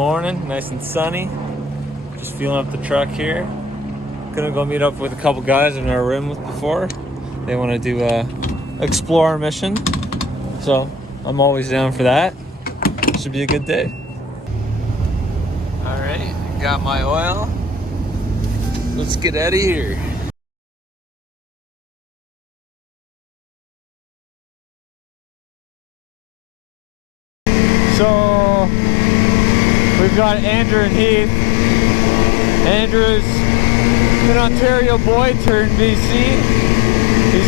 morning, nice and sunny. Just fueling up the truck here. Gonna go meet up with a couple guys I've never ridden with before. They want to do a explorer mission, so I'm always down for that. Should be a good day. All right, got my oil. Let's get out of here. So we've got Andrew and Heath. Andrew's an Ontario boy turned BC.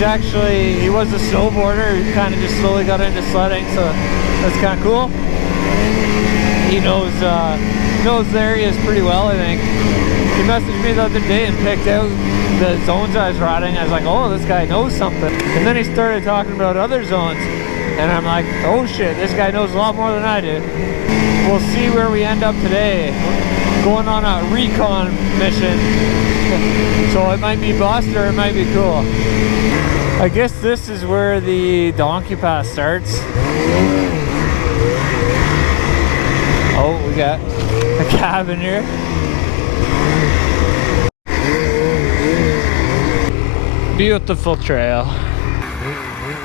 He was a snowboarder. He kind of just slowly got into sledding, so that's kind of cool. He knows the areas pretty well, I think. He messaged me the other day and picked out the zones I was riding. I was like, oh, this guy knows something. And then he started talking about other zones. And I'm like, oh shit, this guy knows a lot more than I do. We'll see where we end up today. We're going on a recon mission. So it might be bust or it might be cool. I guess this is where the donkey pass starts. Oh, we got a cabin here. Beautiful trail.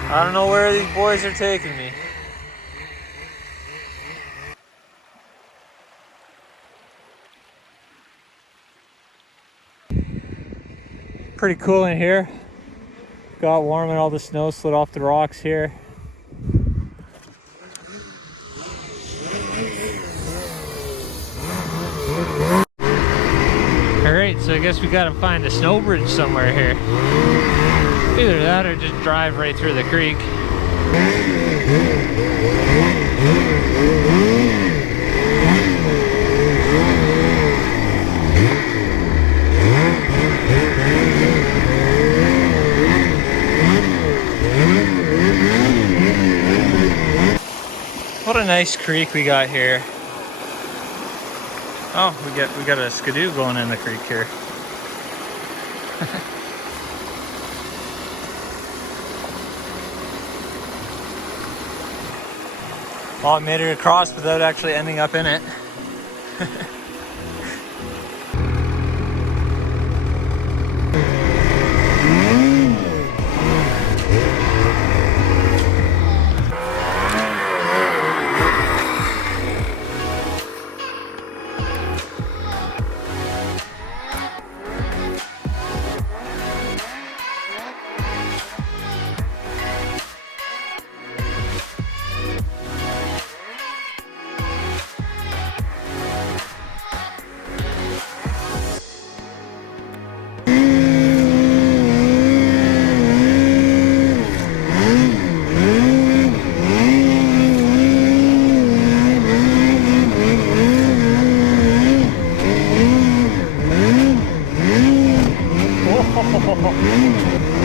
I don't know where these boys are taking me. Pretty cool in here. Got warm and all the snow slid off the rocks here. Alright, so I guess we gotta find a snow bridge somewhere here. Either that or just drive right through the creek. What a nice creek we got here. Oh, we got a skidoo going in the creek here. Well, I made it across without actually ending up in it.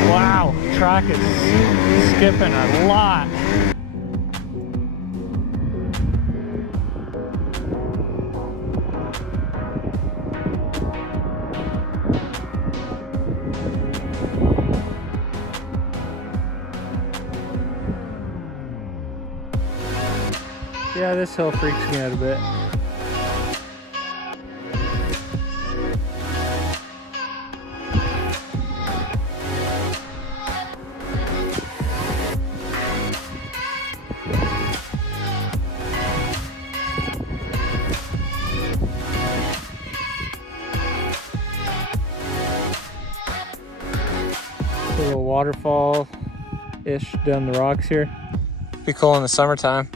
Wow, track is skipping a lot. Yeah, this hill freaks me out a bit. A little waterfall-ish down the rocks here. Be cool in the summertime.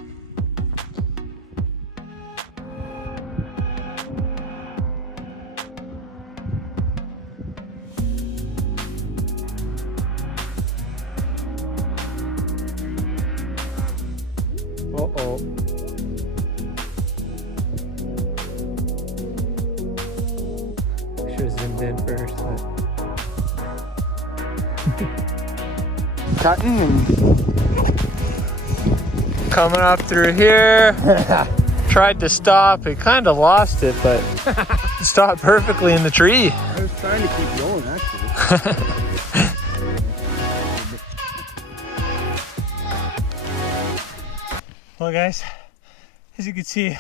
Uh-oh. Should have zoomed in first, but... Cutting and coming up through here. Tried to stop, it kind of lost it, but it stopped perfectly in the tree. I was trying to keep going actually. Well guys, as you can see,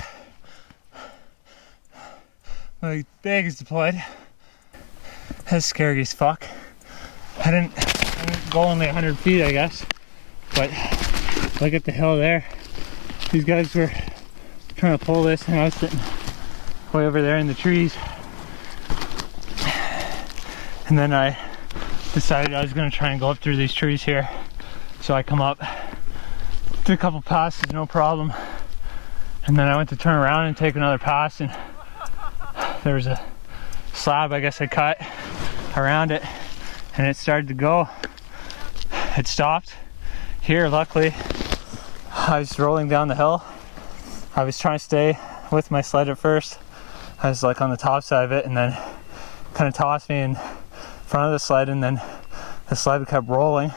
My bag is deployed. That's scary as fuck. I didn't go only 100 feet, I guess. But look at the hill there. These guys were trying to pull this and I was sitting way over there in the trees. And then I decided I was going to try and go up through these trees here. So I come up, did a couple passes, no problem. And then I went to turn around and take another pass, and there was a slab I guess I cut around it and it started to go. It stopped here, luckily. I was rolling down the hill. I was trying to stay with my sled at first. I was like on the top side of it, and then kind of tossed me in front of the sled, and then the sled kept rolling,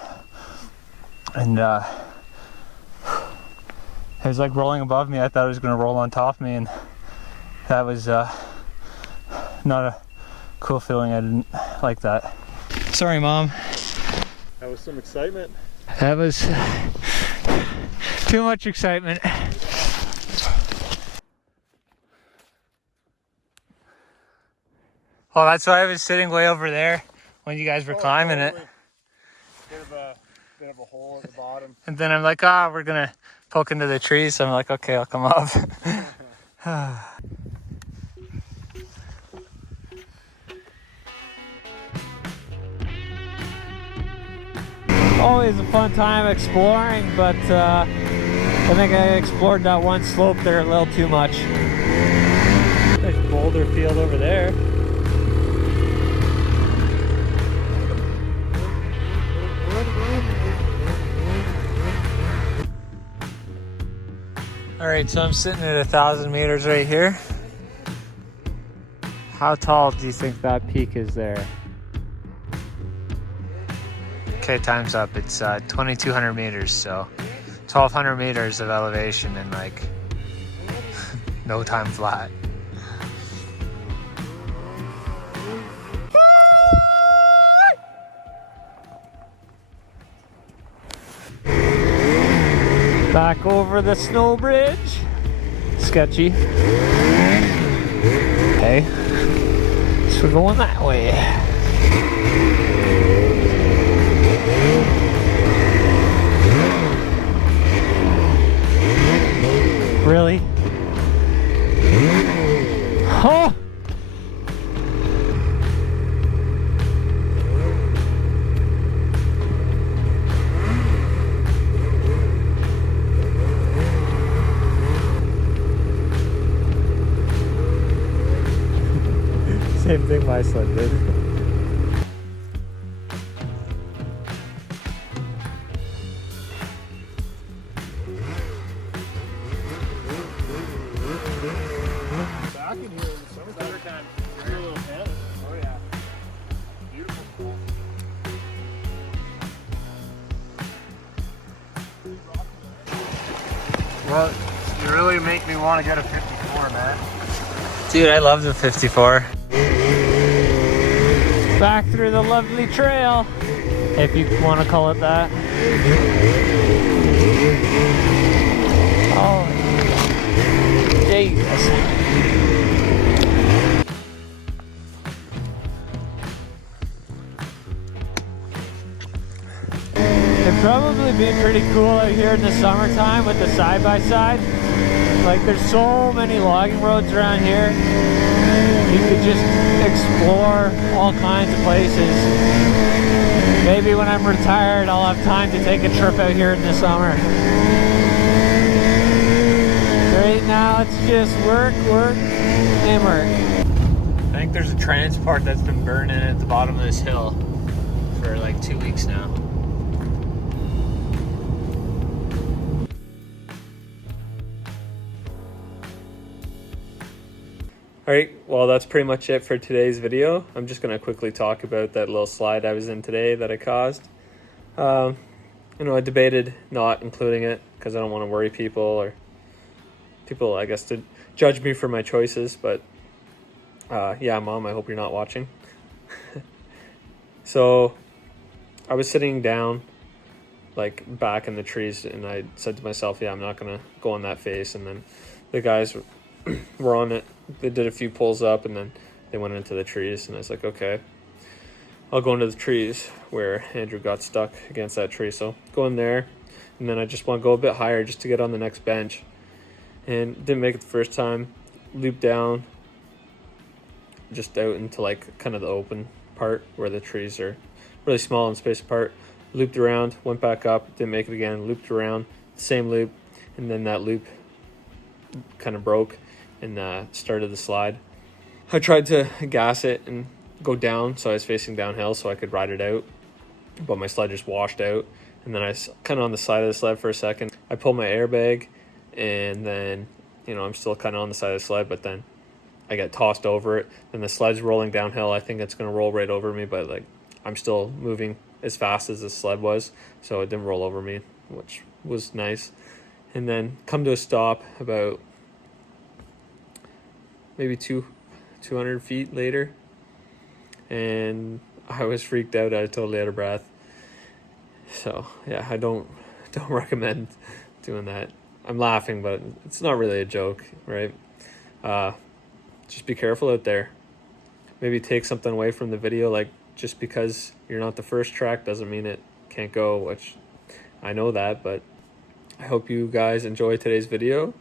and it was like rolling above me. I thought it was going to roll on top of me, and that was not a cool feeling. I didn't like that. Sorry, Mom. That was some excitement. That was too much excitement. Well, that's why I was sitting way over there when you guys were climbing it. Bit of a hole at the bottom. And then I'm like, we're gonna poke into the trees. So I'm like, okay, I'll come up. Always a fun time exploring, but I think I explored that one slope there a little too much. There's boulder field over there. All right, so I'm sitting at 1,000 meters right here. How tall do you think that peak is there? Okay, time's up. It's 2,200 meters, so 1,200 meters of elevation in like no time flat. Back over the snow bridge. Sketchy. Okay. So we're going that way. Really? Oh! Same thing my sled did. Back in here in the summertime, you're a little panic. Oh yeah. Beautiful. Well, you really make me want to get a 54, man. Dude, I love the 54. Back through the lovely trail, if you want to call it that. Oh, Jesus. It'd probably be pretty cool out here in the summertime with the side-by-side. Like, there's so many logging roads around here. You could just explore all kinds of places. Maybe when I'm retired, I'll have time to take a trip out here in the summer. Right now, it's just work, work, and work. I think there's a transport that's been burning at the bottom of this hill for like 2 weeks now. Alright, well that's pretty much it for today's video. I'm just going to quickly talk about that little slide I was in today that I caused. I debated not including it because I don't want to worry people, or people, I guess, to judge me for my choices, but yeah, Mom, I hope you're not watching. So I was sitting down like back in the trees, and I said to myself, yeah, I'm not going to go on that face, and then the guys were on it. They did a few pulls up, and then they went into the trees, and I was like, okay, I'll go into the trees where Andrew got stuck against that tree. So go in there, and then I just want to go a bit higher just to get on the next bench. And didn't make it the first time. Looped down just out into like kind of the open part where the trees are really small and spaced apart. Looped around, went back up, didn't make it again, looped around, same loop, and then that loop kind of broke and started the slide. I tried to gas it and go down, so I was facing downhill so I could ride it out, but my sled just washed out. And then I was kind of on the side of the sled for a second. I pulled my airbag, and then, you know, I'm still kind of on the side of the sled, but then I get tossed over it, and the sled's rolling downhill. I think it's going to roll right over me, but like I'm still moving as fast as the sled was, so it didn't roll over me, which was nice. And then come to a stop about maybe 200 feet later, and I was freaked out. I was totally out of breath. So yeah, I don't recommend doing that. I'm laughing, but it's not really a joke, right? Just be careful out there. Maybe take something away from the video, like just because you're not the first track doesn't mean it can't go, which I know that, but I hope you guys enjoy today's video,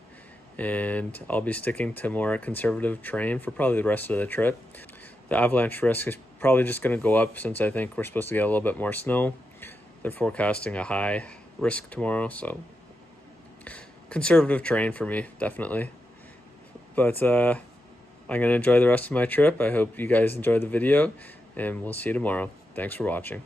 and I'll be sticking to more conservative terrain for probably the rest of the trip. The avalanche risk is probably just going to go up since I think we're supposed to get a little bit more snow. They're forecasting a high risk tomorrow, so conservative terrain for me, definitely. But I'm going to enjoy the rest of my trip. I hope you guys enjoyed the video, and we'll see you tomorrow. Thanks for watching.